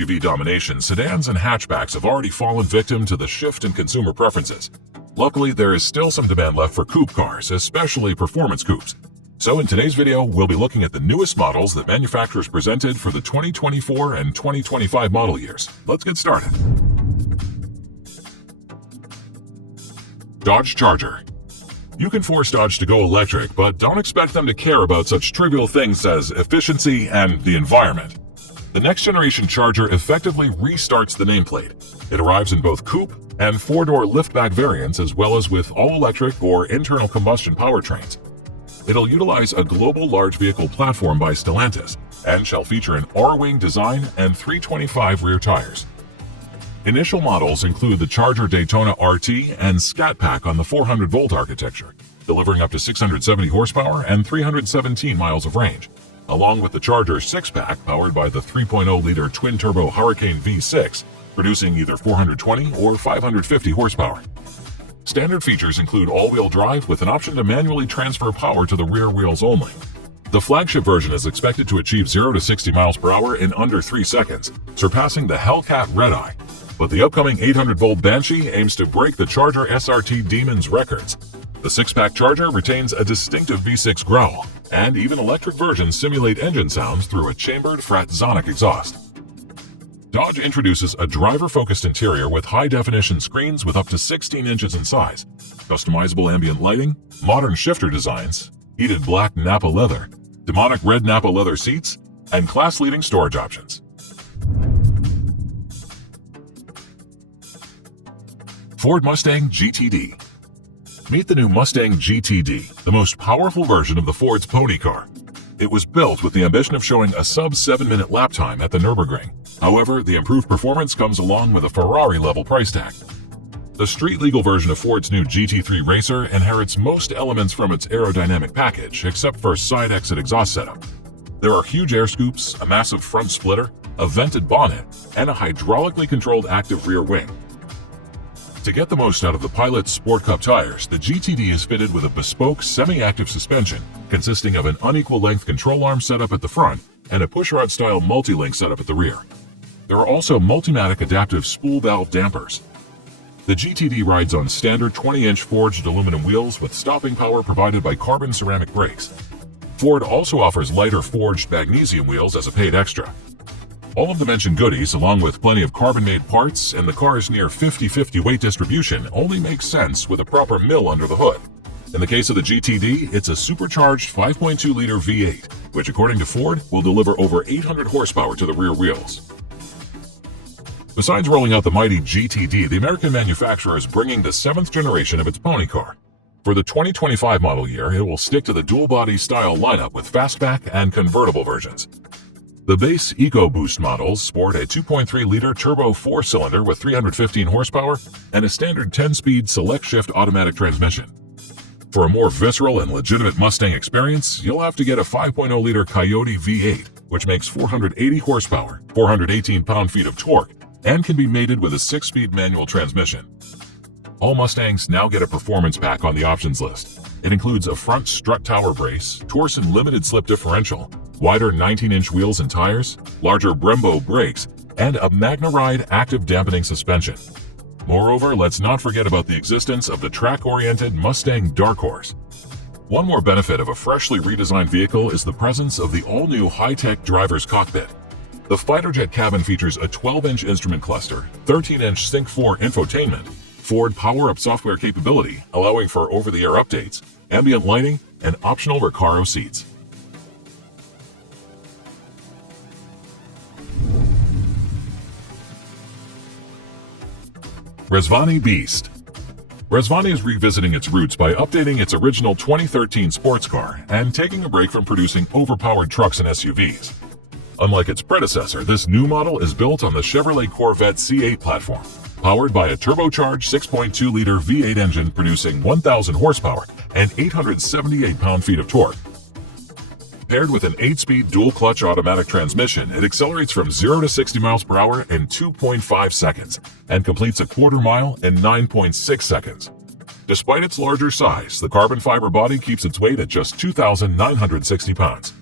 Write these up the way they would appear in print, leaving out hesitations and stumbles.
SUV domination, sedans and hatchbacks have already fallen victim to the shift in consumer preferences. Luckily, there is still some demand left for coupe cars, especially performance coupes. So in today's video, we'll be looking at the newest models that manufacturers presented for the 2024 and 2025 model years. Let's get started. Dodge Charger. You can force Dodge to go electric, but don't expect them to care about such trivial things as efficiency and the environment. The next generation Charger effectively restarts the nameplate. It arrives in both coupe and four-door liftback variants, as well as with all-electric or internal combustion powertrains. It'll utilize a global large vehicle platform by Stellantis and shall feature an R-wing design and 325 rear tires. Initial models include the Charger Daytona RT and Scat Pack on the 400-volt architecture, delivering up to 670 horsepower and 317 miles of range, along with the Charger 6-Pack powered by the 3.0-liter twin-turbo Hurricane V6, producing either 420 or 550 horsepower. Standard features include all-wheel drive with an option to manually transfer power to the rear wheels only. The flagship version is expected to achieve 0 to 60 miles per hour in under 3 seconds, surpassing the Hellcat Red-Eye. But the upcoming 800-volt Banshee aims to break the Charger SRT Demon's records. The 6-pack Charger retains a distinctive V6 growl, and even electric versions simulate engine sounds through a chambered Fratzonic exhaust. Dodge introduces a driver-focused interior with high-definition screens with up to 16 inches in size, customizable ambient lighting, modern shifter designs, heated black Nappa leather, demonic red Nappa leather seats, and class-leading storage options. Ford Mustang GTD. Meet the new Mustang GTD, the most powerful version of the Ford's pony car. It was built with the ambition of showing a sub-7-minute lap time at the Nürburgring. However, the improved performance comes along with a Ferrari-level price tag. The street-legal version of Ford's new GT3 Racer inherits most elements from its aerodynamic package, except for side exit exhaust setup. There are huge air scoops, a massive front splitter, a vented bonnet, and a hydraulically controlled active rear wing. To get the most out of the Pilot's Sport Cup tires, the GTD is fitted with a bespoke semi-active suspension consisting of an unequal length control arm setup at the front and a pushrod style multi-link setup at the rear. There are also Multimatic adaptive spool valve dampers. The GTD rides on standard 20-inch forged aluminum wheels with stopping power provided by carbon ceramic brakes. Ford also offers lighter forged magnesium wheels as a paid extra. All of the mentioned goodies, along with plenty of carbon-made parts and the car's near 50-50 weight distribution, only makes sense with a proper mill under the hood. In the case of the GTD, it's a supercharged 5.2-liter V8, which according to Ford, will deliver over 800 horsepower to the rear wheels. Besides rolling out the mighty GTD, the American manufacturer is bringing the 7th generation of its pony car. For the 2025 model year, it will stick to the dual-body style lineup with fastback and convertible versions. The base EcoBoost models sport a 2.3-liter turbo 4-cylinder with 315 horsepower and a standard 10-speed select-shift automatic transmission. For a more visceral and legitimate Mustang experience, you'll have to get a 5.0-liter Coyote V8, which makes 480 horsepower, 418 pound-feet of torque, and can be mated with a 6-speed manual transmission. All Mustangs now get a performance pack on the options list. It includes a front strut tower brace, Torsen limited slip differential, wider 19-inch wheels and tires, larger Brembo brakes, and a MagnaRide active dampening suspension. Moreover, let's not forget about the existence of the track-oriented Mustang Dark Horse. One more benefit of a freshly redesigned vehicle is the presence of the all-new high-tech driver's cockpit. The fighter-jet cabin features a 12-inch instrument cluster, 13-inch Sync 4 infotainment, Ford Power-Up software capability, allowing for over-the-air updates, ambient lighting, and optional Recaro seats. Rezvani Beast. Rezvani is revisiting its roots by updating its original 2013 sports car and taking a break from producing overpowered trucks and SUVs. Unlike its predecessor, this new model is built on the Chevrolet Corvette C8 platform, powered by a turbocharged 6.2-liter V8 engine producing 1,000 horsepower and 878 pound-feet of torque. Paired with an 8-speed dual-clutch automatic transmission, it accelerates from 0 to 60 miles per hour in 2.5 seconds and completes a quarter mile in 9.6 seconds. Despite its larger size, the carbon fiber body keeps its weight at just 2,960 pounds.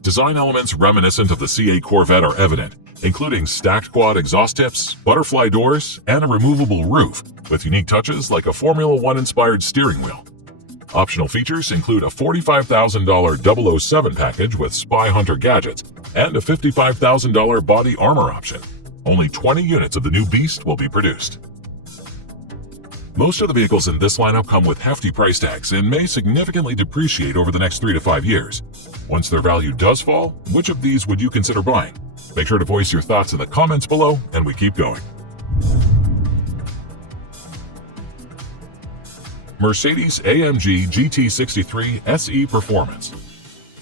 Design elements reminiscent of the C8 Corvette are evident, including stacked quad exhaust tips, butterfly doors, and a removable roof, with unique touches like a Formula One-inspired steering wheel. Optional features include a $45,000 007 package with Spy Hunter gadgets and a $55,000 body armor option. Only 20 units of the new Beast will be produced. Most of the vehicles in this lineup come with hefty price tags and may significantly depreciate over the next 3 to 5 years. Once their value does fall, which of these would you consider buying? Make sure to voice your thoughts in the comments below, and we keep going. Mercedes-AMG GT63 SE Performance.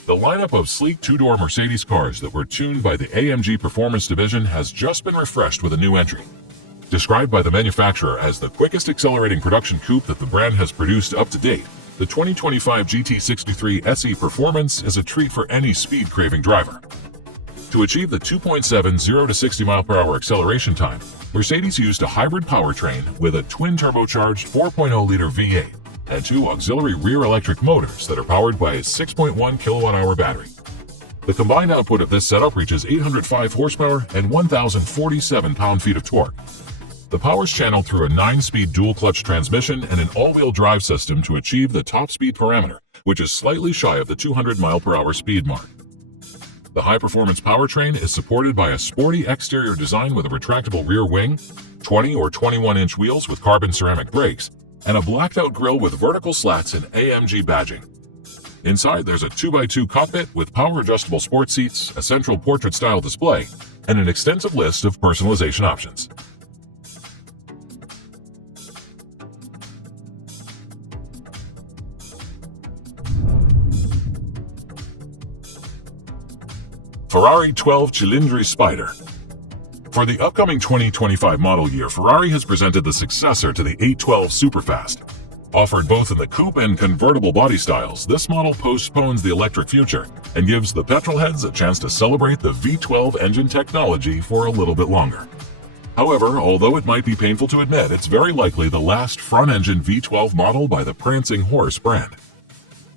The lineup of sleek two-door Mercedes cars that were tuned by the AMG Performance division has just been refreshed with a new entry. Described by the manufacturer as the quickest accelerating production coupe that the brand has produced up to date, the 2025 GT63 SE Performance is a treat for any speed-craving driver. To achieve the 2.7 0 to 60 mph acceleration time, Mercedes used a hybrid powertrain with a twin-turbocharged 4.0-liter V8 and 2 auxiliary rear electric motors that are powered by a 6.1 kWh battery. The combined output of this setup reaches 805 horsepower and 1,047 pound-feet of torque. The power is channeled through a 9-speed dual-clutch transmission and an all-wheel drive system to achieve the top speed parameter, which is slightly shy of the 200 mph speed mark. The high-performance powertrain is supported by a sporty exterior design with a retractable rear wing, 20 or 21-inch wheels with carbon ceramic brakes, and a blacked-out grille with vertical slats and AMG badging. Inside, there's a 2x2 cockpit with power-adjustable sports seats, a central portrait-style display, and an extensive list of personalization options. Ferrari 12 Cilindri Spider. For the upcoming 2025 model year, Ferrari has presented the successor to the 812 Superfast. Offered both in the coupe and convertible body styles, this model postpones the electric future and gives the petrolheads a chance to celebrate the V12 engine technology for a little bit longer. However, although it might be painful to admit, it's very likely the last front-engine V12 model by the Prancing Horse brand.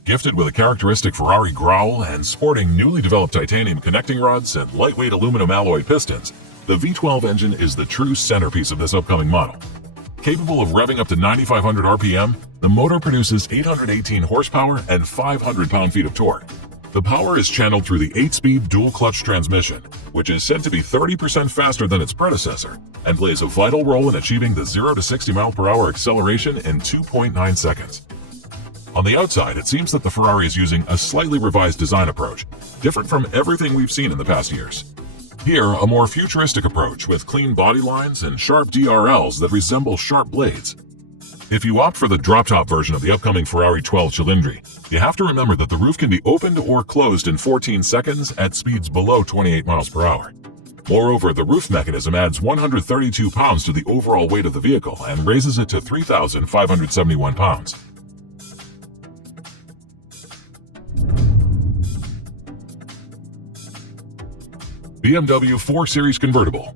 Gifted with a characteristic Ferrari growl and sporting newly developed titanium connecting rods and lightweight aluminum alloy pistons, the V12 engine is the true centerpiece of this upcoming model. Capable of revving up to 9,500 RPM, the motor produces 818 horsepower and 500 pound-feet of torque. The power is channeled through the 8-speed dual-clutch transmission, which is said to be 30% faster than its predecessor, and plays a vital role in achieving the 0 to 60 mph acceleration in 2.9 seconds. On the outside, it seems that the Ferrari is using a slightly revised design approach, different from everything we've seen in the past years. Here, a more futuristic approach with clean body lines and sharp DRLs that resemble sharp blades. If you opt for the drop-top version of the upcoming Ferrari 12 Cilindri, you have to remember that the roof can be opened or closed in 14 seconds at speeds below 28 mph. Moreover, the roof mechanism adds 132 pounds to the overall weight of the vehicle and raises it to 3,571 pounds. BMW 4 Series Convertible.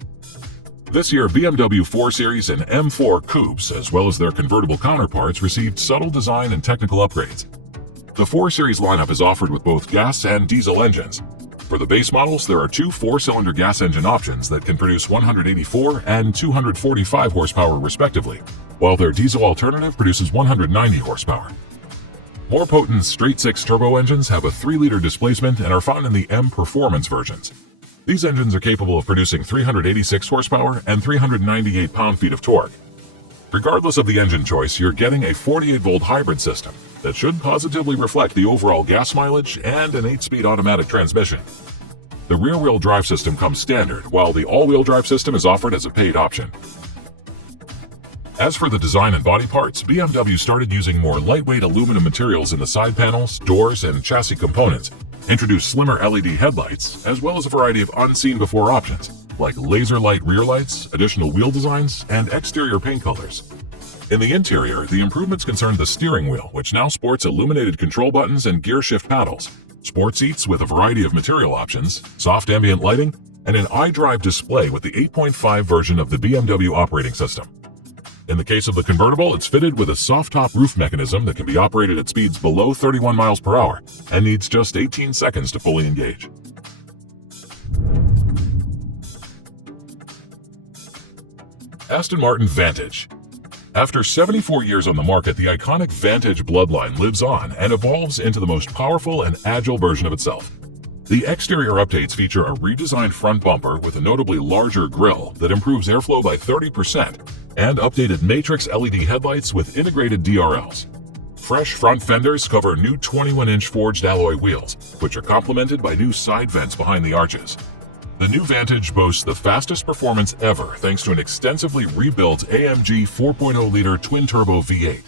This year, BMW 4 Series and M4 Coupes, as well as their convertible counterparts, received subtle design and technical upgrades. The 4 Series lineup is offered with both gas and diesel engines. For the base models, there are 2 4-cylinder gas engine options that can produce 184 and 245 horsepower respectively, while their diesel alternative produces 190 horsepower. More potent straight-six turbo engines have a 3-liter displacement and are found in the M Performance versions. These engines are capable of producing 386 horsepower and 398 pound-feet of torque. Regardless of the engine choice, you're getting a 48-volt hybrid system that should positively reflect the overall gas mileage and an 8-speed automatic transmission. The rear-wheel drive system comes standard, while the all-wheel drive system is offered as a paid option. As for the design and body parts, BMW started using more lightweight aluminum materials in the side panels, doors, and chassis components, introduced slimmer LED headlights, as well as a variety of unseen-before options, like laser light rear lights, additional wheel designs, and exterior paint colors. In the interior, the improvements concerned the steering wheel, which now sports illuminated control buttons and gear shift paddles, sport seats with a variety of material options, soft ambient lighting, and an iDrive display with the 8.5 version of the BMW operating system. In the case of the convertible, it's fitted with a soft-top roof mechanism that can be operated at speeds below 31 mph and needs just 18 seconds to fully engage. Aston Martin Vantage. After 74 years on the market, the iconic Vantage bloodline lives on and evolves into the most powerful and agile version of itself. The exterior updates feature a redesigned front bumper with a notably larger grille that improves airflow by 30% and updated matrix LED headlights with integrated DRLs. Fresh front fenders cover new 21-inch forged alloy wheels, which are complemented by new side vents behind the arches. The new Vantage boasts the fastest performance ever thanks to an extensively rebuilt AMG 4.0-liter twin-turbo V8.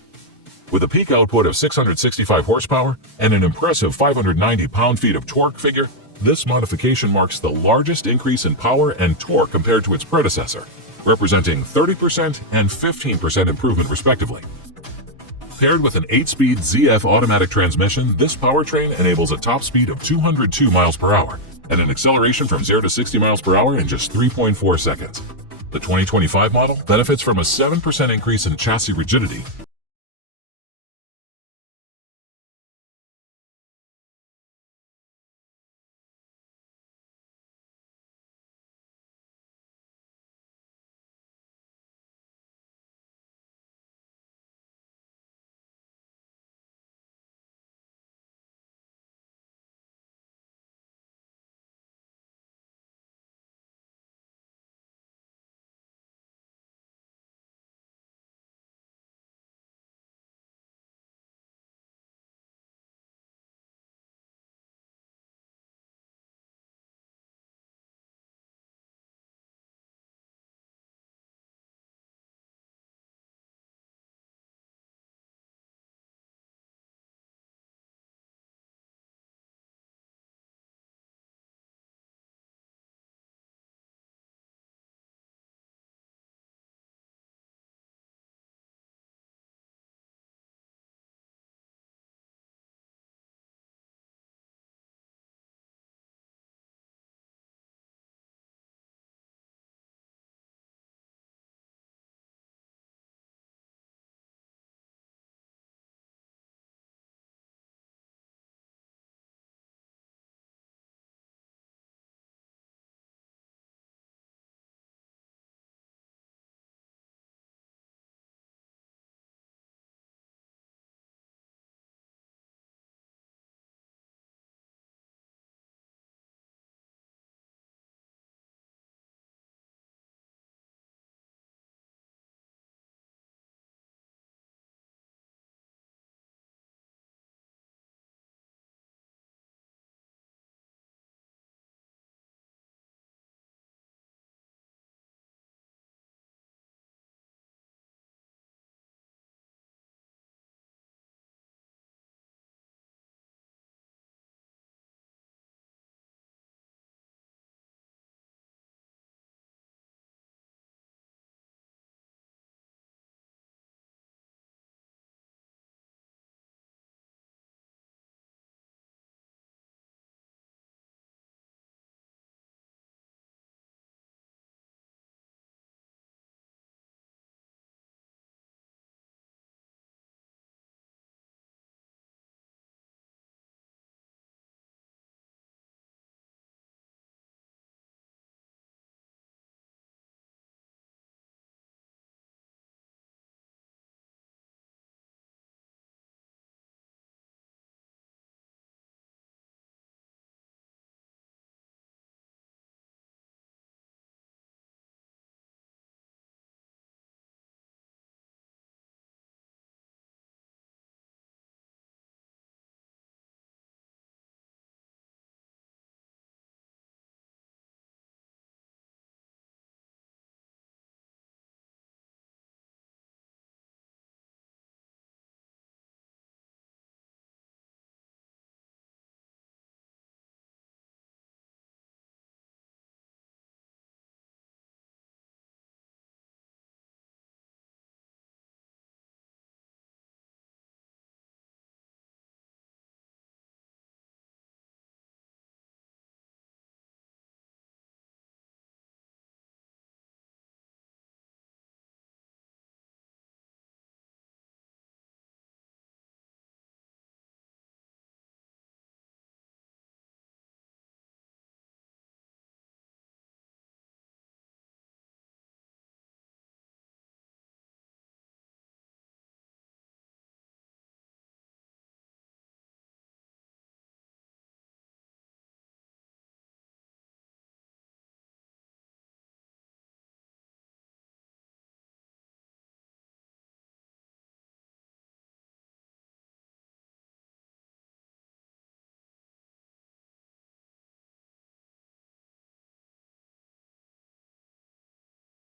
With a peak output of 665 horsepower and an impressive 590 pound-feet of torque figure, this modification marks the largest increase in power and torque compared to its predecessor, representing 30% and 15% improvement respectively. Paired with an 8-speed ZF automatic transmission, this powertrain enables a top speed of 202 miles per hour and an acceleration from 0 to 60 miles per hour in just 3.4 seconds. The 2025 model benefits from a 7% increase in chassis rigidity